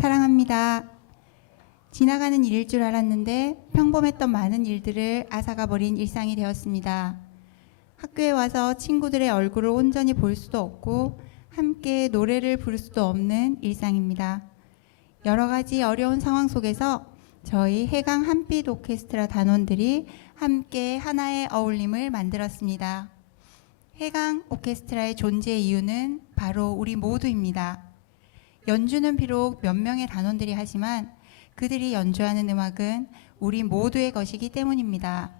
사랑합니다. 지나가는 일일 줄 알았는데 평범했던 많은 일들을 앗아가 버린 일상이 되었습니다. 학교에 와서 친구들의 얼굴을 온전히 볼 수도 없고 함께 노래를 부를 수도 없는 일상입니다. 여러 가지 어려운 상황 속에서 저희 해강 한빛 오케스트라 단원들이 함께 하나의 어울림을 만들었습니다. 해강 오케스트라의 존재 이유는 바로 우리 모두입니다. 연주는 비록 몇 명의 단원들이 하지만 그들이 연주하는 음악은 우리 모두의 것이기 때문입니다.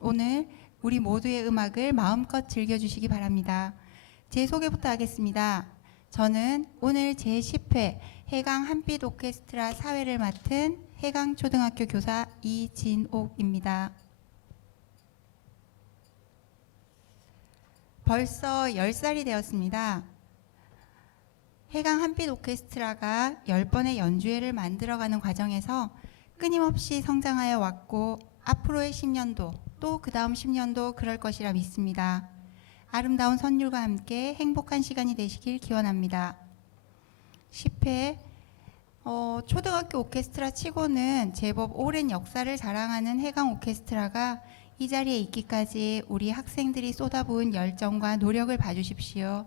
오늘 우리 모두의 음악을 마음껏 즐겨주시기 바랍니다. 제 소개부터 하겠습니다. 저는 오늘 제10회 해강 한빛 오케스트라 사회를 맡은 해강초등학교 교사 이진옥입니다. 벌써 10살이 되었습니다. 해강 한빛 오케스트라가 10번의 연주회를 만들어가는 과정에서 끊임없이 성장하여 왔고 앞으로의 10년도 또 그 다음 10년도 그럴 것이라 믿습니다. 아름다운 선율과 함께 행복한 시간이 되시길 기원합니다. 10회 초등학교 오케스트라 치고는 제법 오랜 역사를 자랑하는 해강 오케스트라가 이 자리에 있기까지 우리 학생들이 쏟아부은 열정과 노력을 봐주십시오.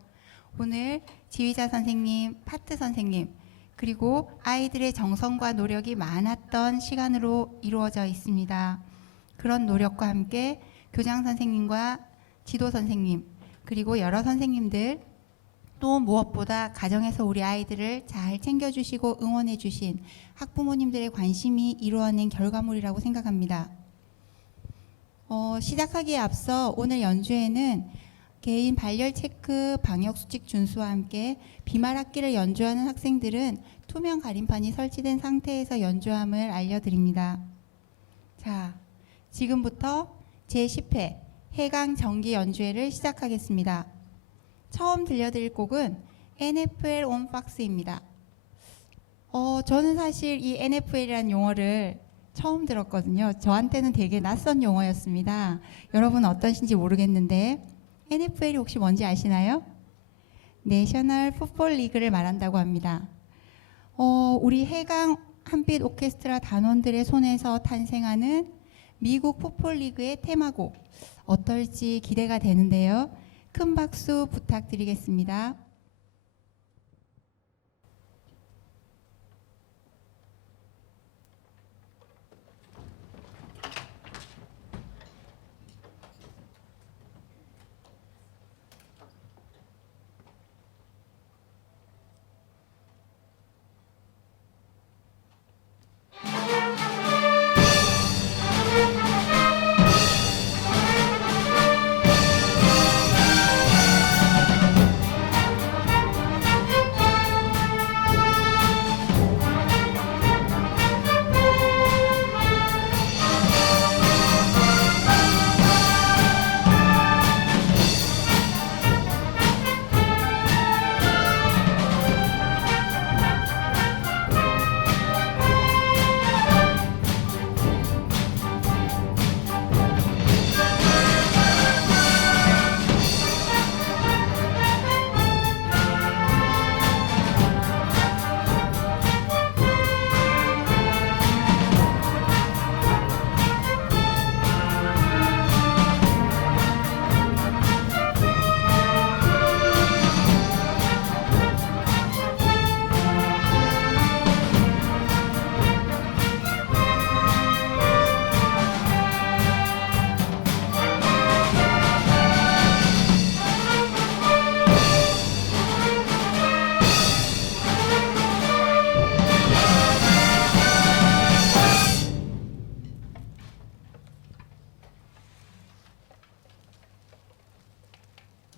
오늘 지휘자 선생님, 파트 선생님, 그리고 아이들의 정성과 노력이 많았던 시간으로 이루어져 있습니다. 그런 노력과 함께 교장 선생님과 지도 선생님, 그리고 여러 선생님들, 또 무엇보다 가정에서 우리 아이들을 잘 챙겨주시고 응원해주신 학부모님들의 관심이 이루어낸 결과물이라고 생각합니다. 시작하기에 앞서 오늘 연주회는 개인 발열 체크, 방역 수칙 준수와 함께 비말악기를 연주하는 학생들은 투명 가림판이 설치된 상태에서 연주함을 알려드립니다. 자, 지금부터 제10회 해강 정기 연주회를 시작하겠습니다. 처음 들려드릴 곡은 NFL on Fox입니다. 저는 사실 이 NFL이라는 용어를 처음 들었거든요. 저한테는 되게 낯선 용어였습니다. 여러분 어떠신지 모르겠는데 NFL이 혹시 뭔지 아시나요? 내셔널 풋볼 리그를 말한다고 합니다. 우리 해강 한빛 오케스트라 단원들의 손에서 탄생하는 미국 풋볼 리그의 테마곡 어떨지 기대가 되는데요. 큰 박수 부탁드리겠습니다.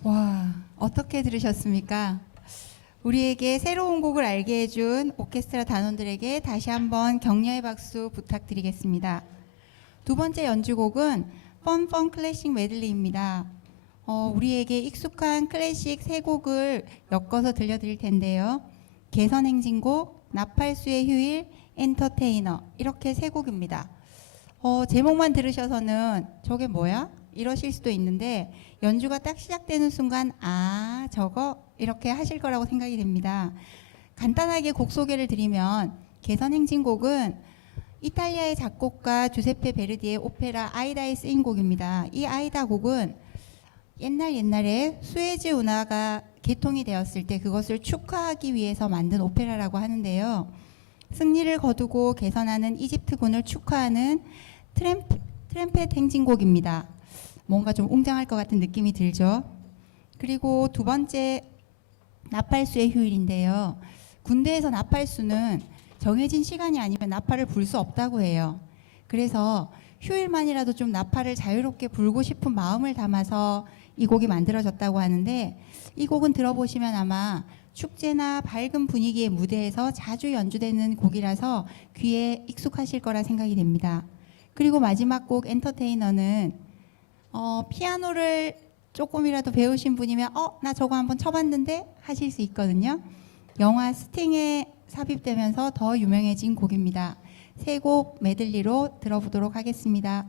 와, 어떻게 들으셨습니까? 우리에게 새로운 곡을 알게 해준 오케스트라 단원들에게 다시 한번 격려의 박수 부탁드리겠습니다. 두 번째 연주곡은 펀펀 클래식 메들리입니다. 우리에게 익숙한 클래식 세 곡을 엮어서 들려드릴 텐데요. 개선행진곡, 나팔수의 휴일, 엔터테이너 이렇게 세 곡입니다. 제목만 들으셔서는 저게 뭐야? 이러실 수도 있는데 연주가 딱 시작되는 순간 아 저거 이렇게 하실 거라고 생각이 됩니다. 간단하게 곡 소개를 드리면 개선 행진곡은 이탈리아의 작곡가 주세페 베르디의 오페라 아이다에 쓰인 곡입니다. 이 아이다 곡은 옛날에 수에즈 운하가 개통이 되었을 때 그것을 축하하기 위해서 만든 오페라라고 하는데요. 승리를 거두고 개선하는 이집트군을 축하하는 트램펫 행진곡입니다. 뭔가 좀 웅장할 것 같은 느낌이 들죠. 그리고 두 번째 나팔수의 휴일인데요. 군대에서 나팔수는 정해진 시간이 아니면 나팔을 불 수 없다고 해요. 그래서 휴일만이라도 좀 나팔을 자유롭게 불고 싶은 마음을 담아서 이 곡이 만들어졌다고 하는데, 이 곡은 들어보시면 아마 축제나 밝은 분위기의 무대에서 자주 연주되는 곡이라서 귀에 익숙하실 거라 생각이 됩니다. 그리고 마지막 곡 엔터테이너는 피아노를 조금이라도 배우신 분이면 나 저거 한번 쳐봤는데 하실 수 있거든요. 영화 스팅에 삽입되면서 더 유명해진 곡입니다. 세 곡 메들리로 들어보도록 하겠습니다.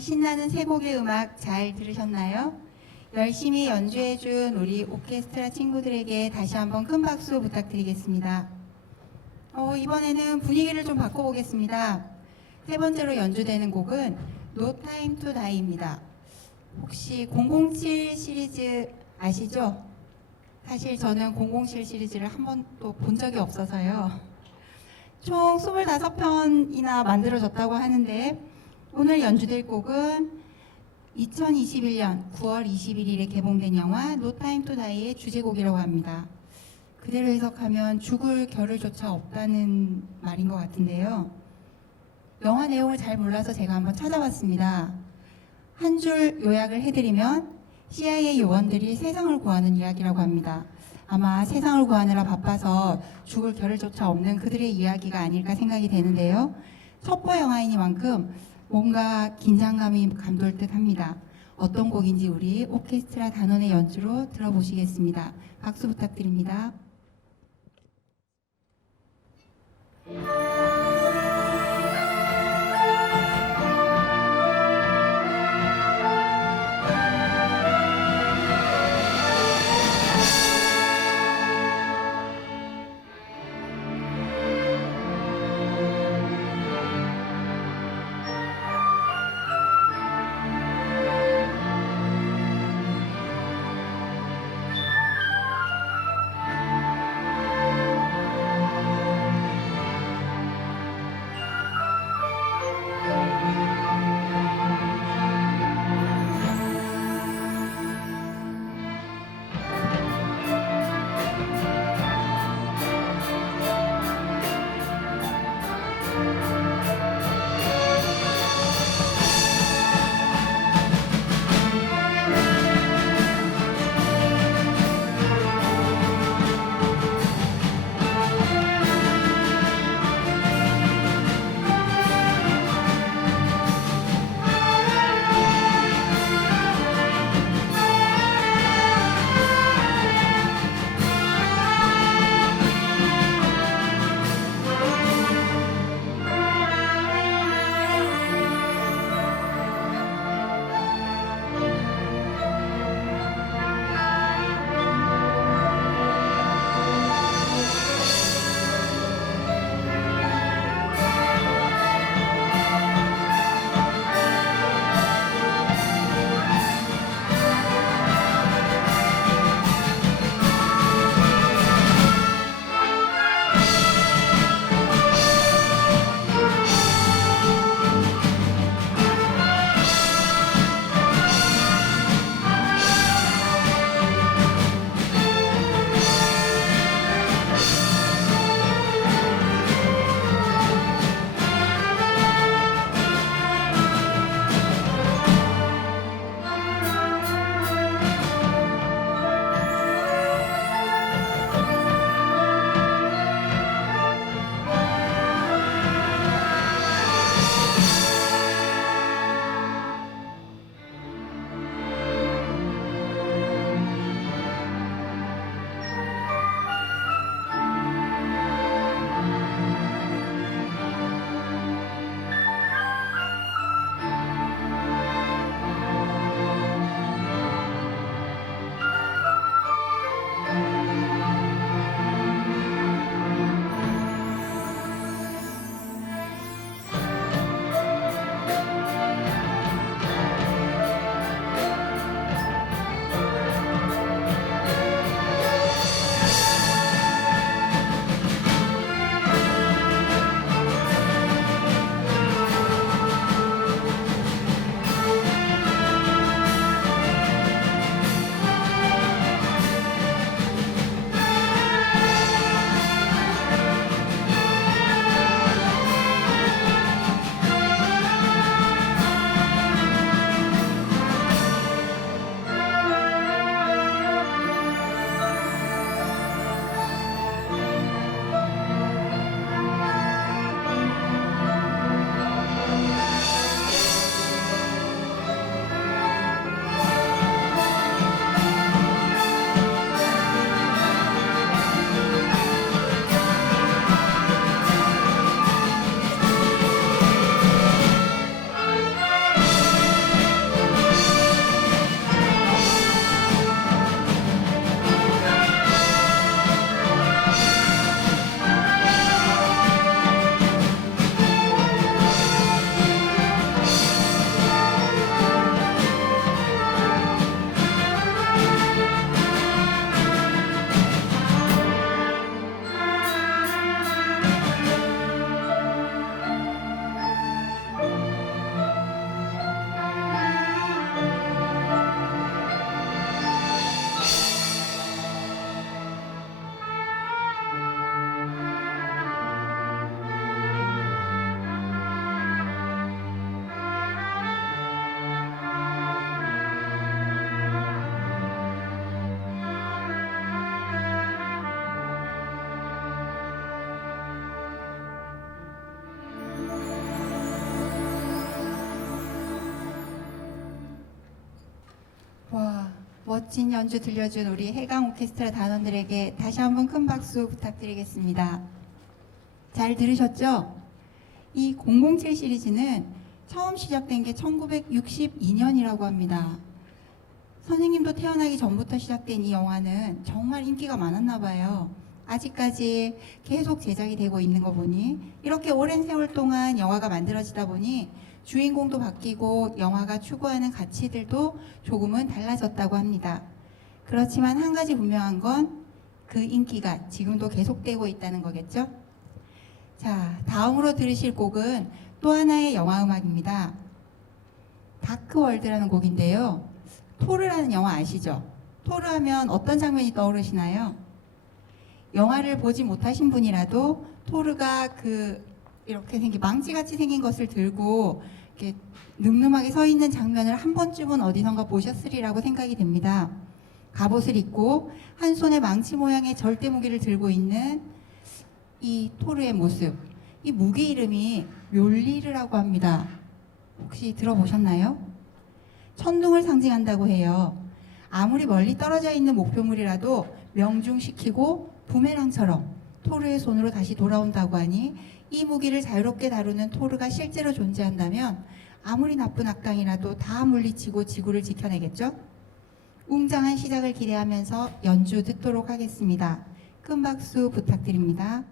신나는 세 곡의 음악 잘 들으셨나요? 열심히 연주해준 우리 오케스트라 친구들에게 다시 한번 큰 박수 부탁드리겠습니다. 이번에는 분위기를 좀 바꿔보겠습니다. 세 번째로 연주되는 곡은 No Time to Die입니다. 혹시 007 시리즈 아시죠? 사실 저는 007 시리즈를 한 번도 본 적이 없어서요. 총 25편이나 만들어졌다고 하는데 오늘 연주될 곡은 2021년 9월 21일에 개봉된 영화 No Time to Die의 주제곡이라고 합니다. 그대로 해석하면 죽을 겨를조차 없다는 말인 것 같은데요. 영화 내용을 잘 몰라서 제가 한번 찾아봤습니다. 한 줄 요약을 해드리면 CIA 요원들이 세상을 구하는 이야기라고 합니다. 아마 세상을 구하느라 바빠서 죽을 겨를조차 없는 그들의 이야기가 아닐까 생각이 되는데요. 첩보 영화이니만큼 뭔가 긴장감이 감돌 듯 합니다. 어떤 곡인지 우리 오케스트라 단원의 연주로 들어보시겠습니다. 박수 부탁드립니다. 멋진 연주 들려준 우리 해강 오케스트라 단원들에게 다시 한번 큰 박수 부탁드리겠습니다. 잘 들으셨죠? 이 007 시리즈는 처음 시작된 게 1962년이라고 합니다. 선생님도 태어나기 전부터 시작된 이 영화는 정말 인기가 많았나 봐요. 아직까지 계속 제작이 되고 있는 거 보니 이렇게 오랜 세월 동안 영화가 만들어지다 보니 주인공도 바뀌고 영화가 추구하는 가치들도 조금은 달라졌다고 합니다. 그렇지만 한 가지 분명한 건 그 인기가 지금도 계속되고 있다는 거겠죠? 자, 다음으로 들으실 곡은 또 하나의 영화 음악입니다. 다크월드라는 곡인데요. 토르라는 영화 아시죠? 토르 하면 어떤 장면이 떠오르시나요? 영화를 보지 못하신 분이라도 토르가 이렇게 생긴 망치같이 생긴 것을 들고 이렇게 늠름하게 서 있는 장면을 한 번쯤은 어디선가 보셨으리라고 생각이 됩니다. 갑옷을 입고 한 손에 망치 모양의 절대 무기를 들고 있는 이 토르의 모습. 이 무기 이름이 묠리르라고 합니다. 혹시 들어보셨나요? 천둥을 상징한다고 해요. 아무리 멀리 떨어져 있는 목표물이라도 명중시키고 부메랑처럼 토르의 손으로 다시 돌아온다고 하니 이 무기를 자유롭게 다루는 토르가 실제로 존재한다면 아무리 나쁜 악당이라도 다 물리치고 지구를 지켜내겠죠? 웅장한 시작을 기대하면서 연주 듣도록 하겠습니다. 큰 박수 부탁드립니다.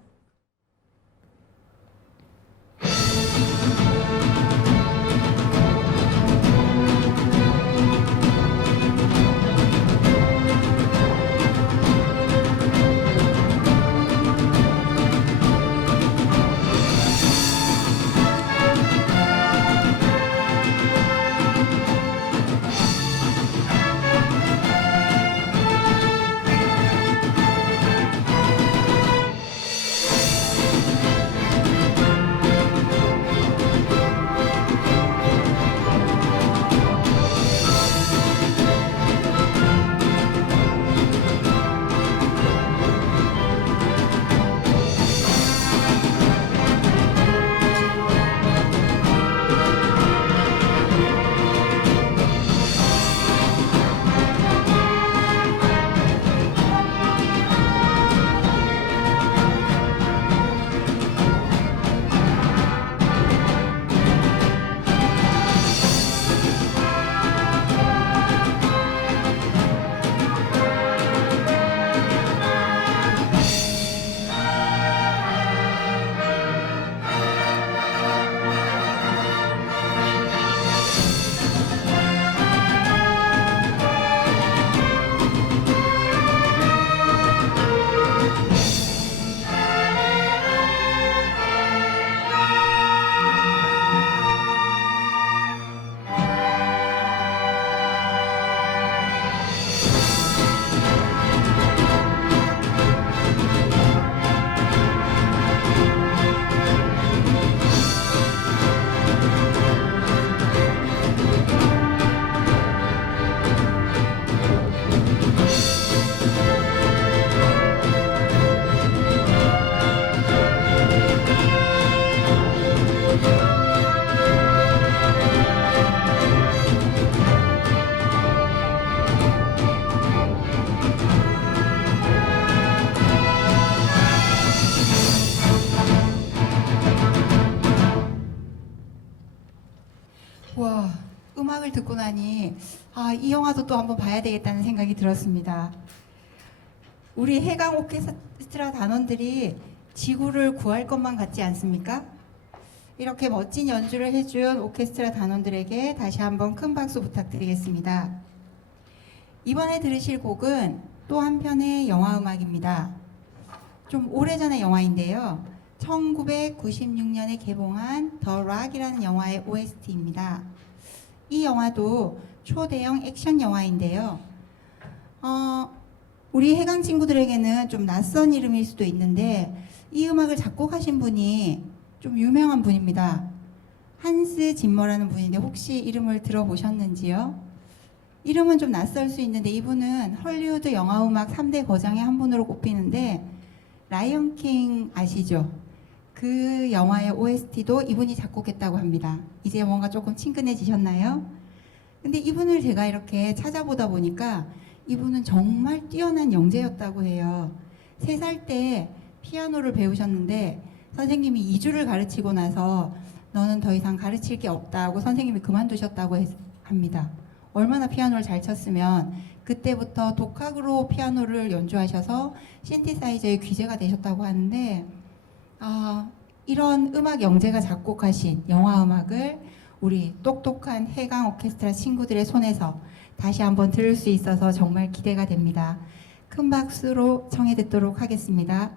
와, 음악을 듣고 나니 이 영화도 또 한번 봐야 되겠다는 생각이 들었습니다. 우리 해강 오케스트라 단원들이 지구를 구할 것만 같지 않습니까? 이렇게 멋진 연주를 해준 오케스트라 단원들에게 다시 한번 큰 박수 부탁드리겠습니다. 이번에 들으실 곡은 또 한편의 영화 음악입니다. 좀 오래전의 영화인데요. 1996년에 개봉한 더 락이라는 영화의 OST입니다. 이 영화도 초대형 액션 영화인데요. 우리 해강 친구들에게는 좀 낯선 이름일 수도 있는데 이 음악을 작곡하신 분이 좀 유명한 분입니다. 한스 짐머라는 분인데 혹시 이름을 들어보셨는지요? 이름은 좀 낯설 수 있는데 이분은 헐리우드 영화음악 3대 거장의 한 분으로 꼽히는데 라이언 킹 아시죠? 그 영화의 OST도 이분이 작곡했다고 합니다. 이제 뭔가 조금 친근해지셨나요? 근데 이분을 제가 이렇게 찾아보다 보니까 이분은 정말 뛰어난 영재였다고 해요. 3살 때 피아노를 배우셨는데 선생님이 2주를 가르치고 나서 너는 더 이상 가르칠 게 없다고 선생님이 그만두셨다고 합니다. 얼마나 피아노를 잘 쳤으면 그때부터 독학으로 피아노를 연주하셔서 신디사이저의 귀재가 되셨다고 하는데 이런 음악 영재가 작곡하신 영화 음악을 우리 똑똑한 해강 오케스트라 친구들의 손에서 다시 한번 들을 수 있어서 정말 기대가 됩니다. 큰 박수로 청해 듣도록 하겠습니다.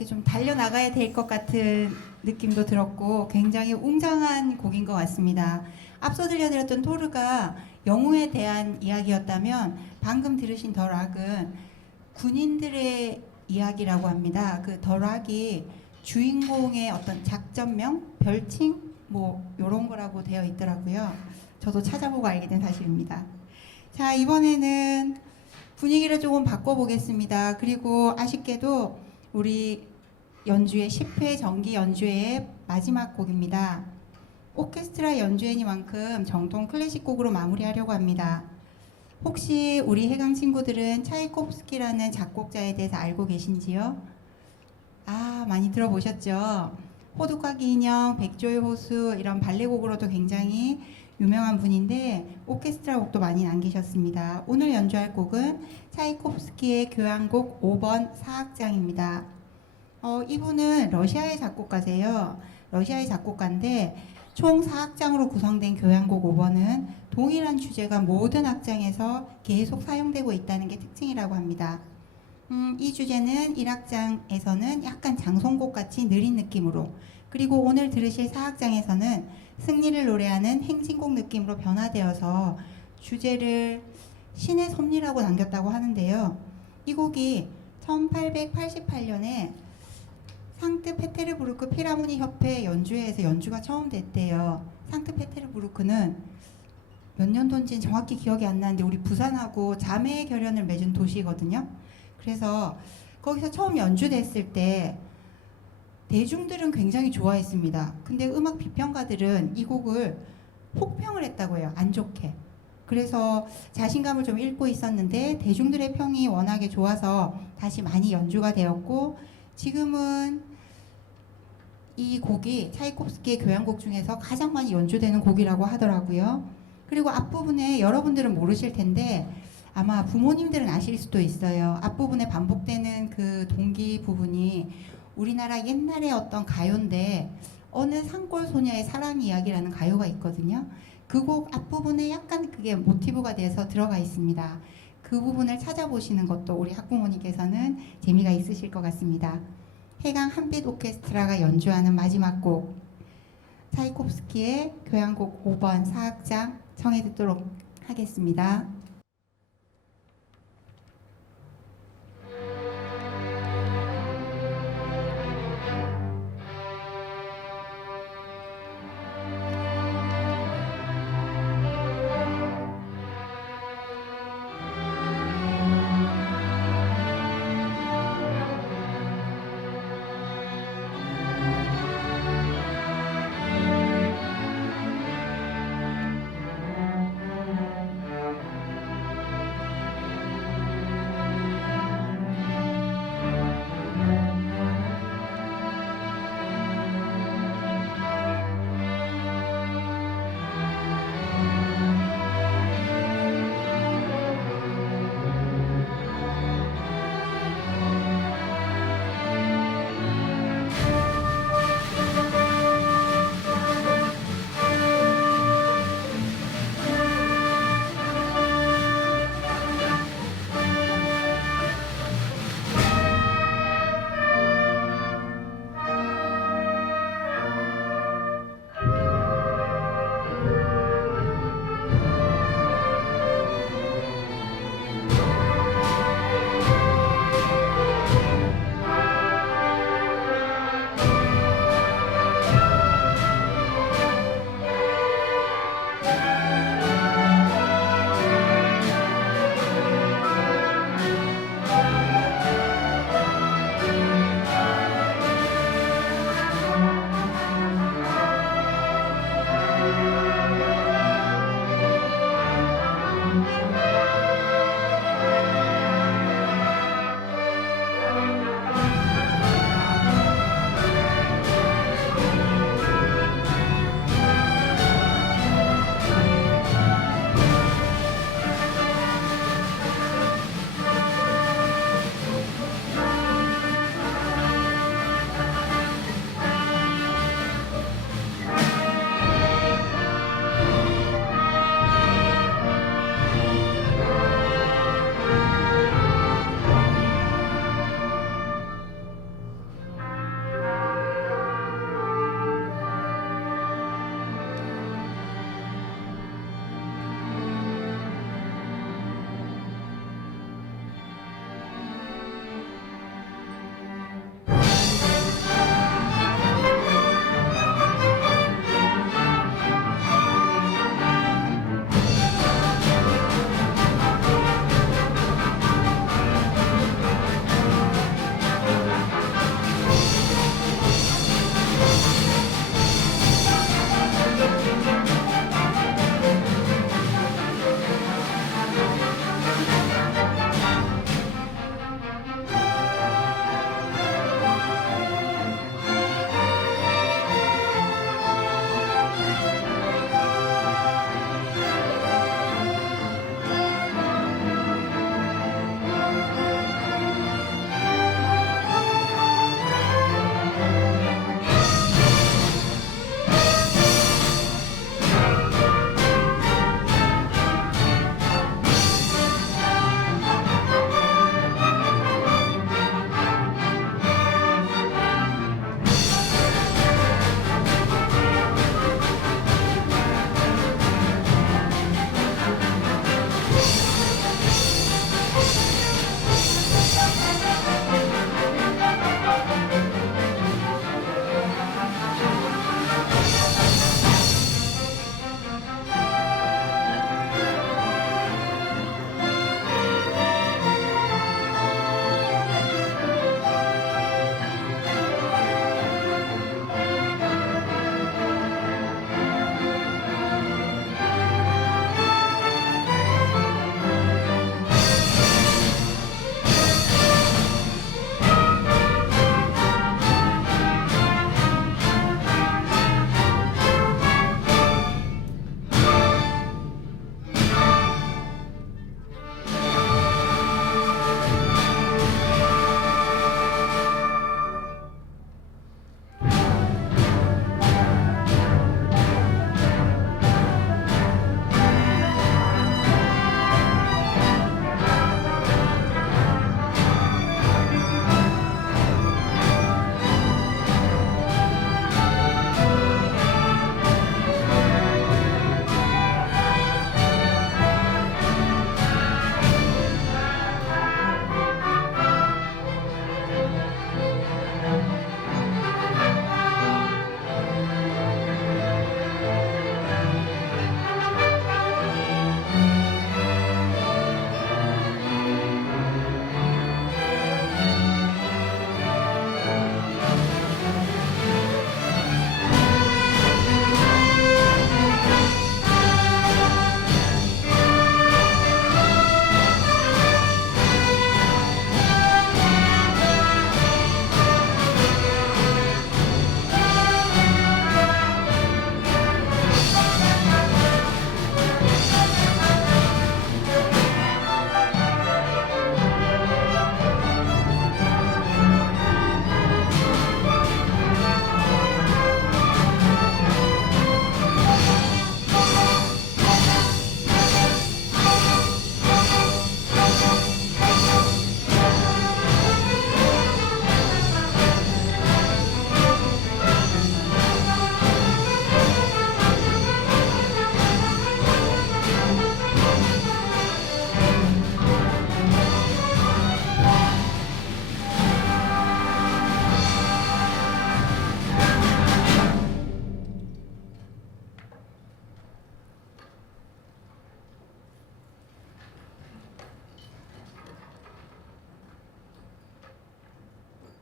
이렇게 좀 달려나가야 될 것 같은 느낌도 들었고 굉장히 웅장한 곡인 것 같습니다. 앞서 들려드렸던 토르가 영웅에 대한 이야기였다면 방금 들으신 더 락은 군인들의 이야기라고 합니다. 그 더 락이 주인공의 어떤 작전명, 별칭 뭐 이런 거라고 되어 있더라고요. 저도 찾아보고 알게 된 사실입니다. 자, 이번에는 분위기를 조금 바꿔보겠습니다. 그리고 아쉽게도 우리 연주회 10회 정기 연주회의 마지막 곡입니다. 오케스트라 연주회니만큼 정통 클래식 곡으로 마무리하려고 합니다. 혹시 우리 해강 친구들은 차이콥스키라는 작곡자에 대해서 알고 계신지요? 아, 많이 들어보셨죠? 호두까기 인형, 백조의 호수 이런 발레곡으로도 굉장히 유명한 분인데 오케스트라 곡도 많이 남기셨습니다. 오늘 연주할 곡은 차이콥스키의 교향곡 5번 사악장입니다. 이분은 러시아의 작곡가세요. 러시아의 작곡가인데 총 4악장으로 구성된 교향곡 5번은 동일한 주제가 모든 악장에서 계속 사용되고 있다는 게 특징이라고 합니다. 이 주제는 1악장에서는 약간 장송곡 같이 느린 느낌으로, 그리고 오늘 들으실 4악장에서는 승리를 노래하는 행진곡 느낌으로 변화되어서 주제를 신의 섭리라고 남겼다고 하는데요. 이 곡이 1888년에 상트페테르부르크 필하모니 협회 연주회에서 연주가 처음 됐대요. 상트페테르부르크는 몇 년도인지는 정확히 기억이 안 나는데 우리 부산하고 자매 결연을 맺은 도시거든요. 그래서 거기서 처음 연주됐을 때 대중들은 굉장히 좋아했습니다. 근데 음악 비평가들은 이 곡을 혹평을 했다고 해요. 안 좋게. 그래서 자신감을 좀 잃고 있었는데 대중들의 평이 워낙에 좋아서 다시 많이 연주가 되었고, 지금은 이 곡이 차이콥스키의 교향곡 중에서 가장 많이 연주되는 곡이라고 하더라고요. 그리고 앞부분에 여러분들은 모르실 텐데 아마 부모님들은 아실 수도 있어요. 앞부분에 반복되는 그 동기 부분이 우리나라 옛날의 어떤 가요인데 어느 산골 소녀의 사랑 이야기라는 가요가 있거든요. 그 곡 앞부분에 약간 그게 모티브가 돼서 들어가 있습니다. 그 부분을 찾아보시는 것도 우리 학부모님께서는 재미가 있으실 것 같습니다. 해강 한빛 오케스트라가 연주하는 마지막 곡, 차이콥스키의 교향곡 5번 사악장 청해 듣도록 하겠습니다.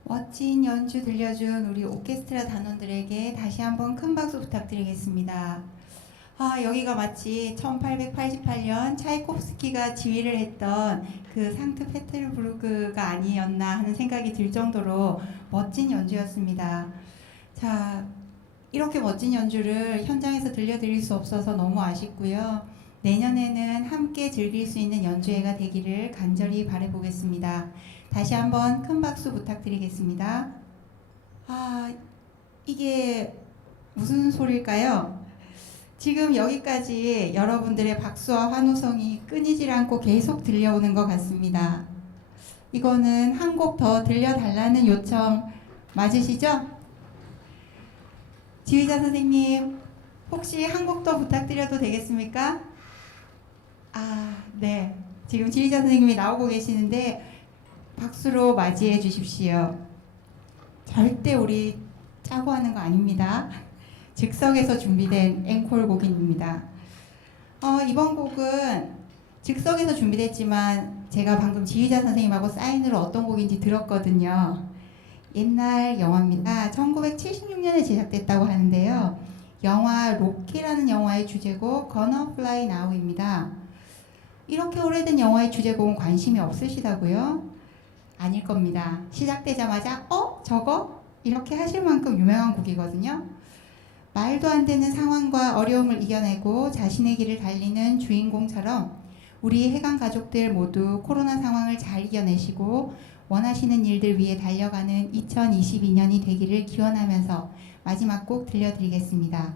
멋진 연주 들려준 우리 오케스트라 단원들에게 다시 한번 큰 박수 부탁드리겠습니다. 여기가 마치 1888년 차이콥스키가 지휘를 했던 그 상트페테르부르크가 아니었나 하는 생각이 들 정도로 멋진 연주였습니다. 자, 이렇게 멋진 연주를 현장에서 들려드릴 수 없어서 너무 아쉽고요. 내년에는 함께 즐길 수 있는 연주회가 되기를 간절히 바라보겠습니다. 다시 한번 큰 박수 부탁드리겠습니다. 이게 무슨 소리일까요? 지금 여기까지 여러분들의 박수와 환호성이 끊이질 않고 계속 들려오는 것 같습니다. 이거는 한 곡 더 들려달라는 요청 맞으시죠? 지휘자 선생님, 혹시 한 곡 더 부탁드려도 되겠습니까? 네. 지금 지휘자 선생님이 나오고 계시는데 박수로 맞이해 주십시오. 절대 우리 짜고 하는 거 아닙니다. 즉석에서 준비된 앵콜 곡입니다. 이번 곡은 즉석에서 준비됐지만 제가 방금 지휘자 선생님하고 사인으로 어떤 곡인지 들었거든요. 옛날 영화입니다. 1976년에 제작됐다고 하는데요. 영화 로키라는 영화의 주제곡 Gonna Fly Now입니다. 이렇게 오래된 영화의 주제곡은 관심이 없으시다고요? 아닐 겁니다. 시작되자마자 저거? 이렇게 하실 만큼 유명한 곡이거든요. 말도 안 되는 상황과 어려움을 이겨내고 자신의 길을 달리는 주인공처럼 우리 해강 가족들 모두 코로나 상황을 잘 이겨내시고 원하시는 일들 위해 달려가는 2022년이 되기를 기원하면서 마지막 곡 들려드리겠습니다.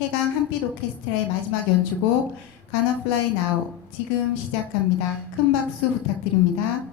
해강 한빛 오케스트라의 마지막 연주곡 Gonna Fly Now 지금 시작합니다. 큰 박수 부탁드립니다.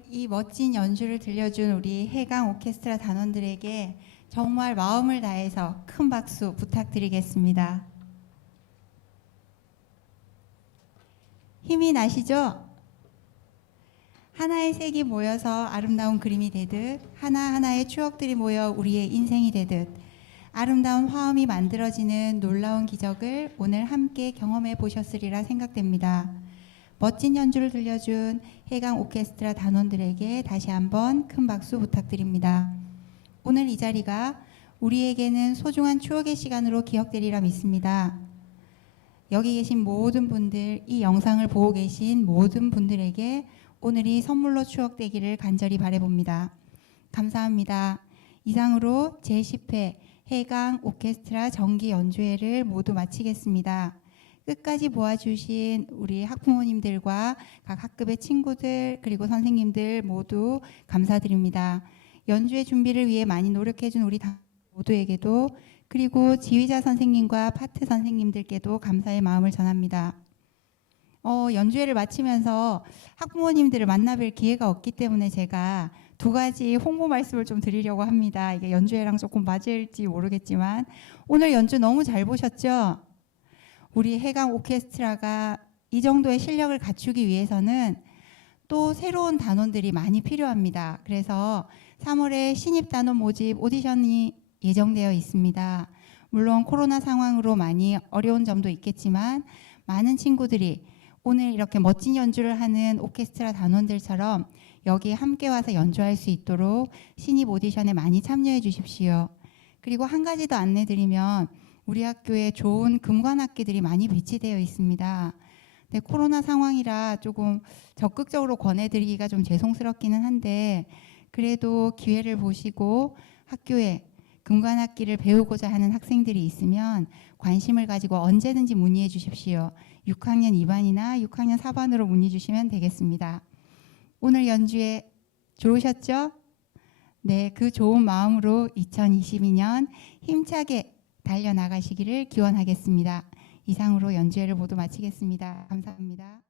오늘 이 멋진 연주를 들려준 우리 해강 오케스트라 단원들에게 정말 마음을 다해서 큰 박수 부탁드리겠습니다. 힘이 나시죠? 하나의 색이 모여서 아름다운 그림이 되듯 하나하나의 추억들이 모여 우리의 인생이 되듯 아름다운 화음이 만들어지는 놀라운 기적을 오늘 함께 경험해 보셨으리라 생각됩니다. 멋진 연주를 들려준 해강 오케스트라 단원들에게 다시 한번 큰 박수 부탁드립니다. 오늘 이 자리가 우리에게는 소중한 추억의 시간으로 기억되리라 믿습니다. 여기 계신 모든 분들, 이 영상을 보고 계신 모든 분들에게 오늘이 선물로 추억되기를 간절히 바라봅니다. 감사합니다. 이상으로 제10회 해강 오케스트라 정기 연주회를 모두 마치겠습니다. 끝까지 모아주신 우리 학부모님들과 각 학급의 친구들 그리고 선생님들 모두 감사드립니다. 연주회 준비를 위해 많이 노력해준 우리 모두에게도 그리고 지휘자 선생님과 파트 선생님들께도 감사의 마음을 전합니다. 연주회를 마치면서 학부모님들을 만나뵐 기회가 없기 때문에 제가 두 가지 홍보 말씀을 좀 드리려고 합니다. 이게 연주회랑 조금 맞을지 모르겠지만 오늘 연주 너무 잘 보셨죠? 우리 해강 오케스트라가 이 정도의 실력을 갖추기 위해서는 또 새로운 단원들이 많이 필요합니다. 그래서 3월에 신입 단원 모집 오디션이 예정되어 있습니다. 물론 코로나 상황으로 많이 어려운 점도 있겠지만 많은 친구들이 오늘 이렇게 멋진 연주를 하는 오케스트라 단원들처럼 여기에 함께 와서 연주할 수 있도록 신입 오디션에 많이 참여해 주십시오. 그리고 한 가지 더 안내드리면 우리 학교에 좋은 금관악기들이 많이 배치되어 있습니다. 네, 코로나 상황이라 조금 적극적으로 권해드리기가 좀 죄송스럽기는 한데 그래도 기회를 보시고 학교에 금관악기를 배우고자 하는 학생들이 있으면 관심을 가지고 언제든지 문의해 주십시오. 6학년 2반이나 6학년 4반으로 문의 주시면 되겠습니다. 오늘 연주회 좋으셨죠? 네, 그 좋은 마음으로 2022년 힘차게 달려나가시기를 기원하겠습니다. 이상으로 연주회를 모두 마치겠습니다. 감사합니다.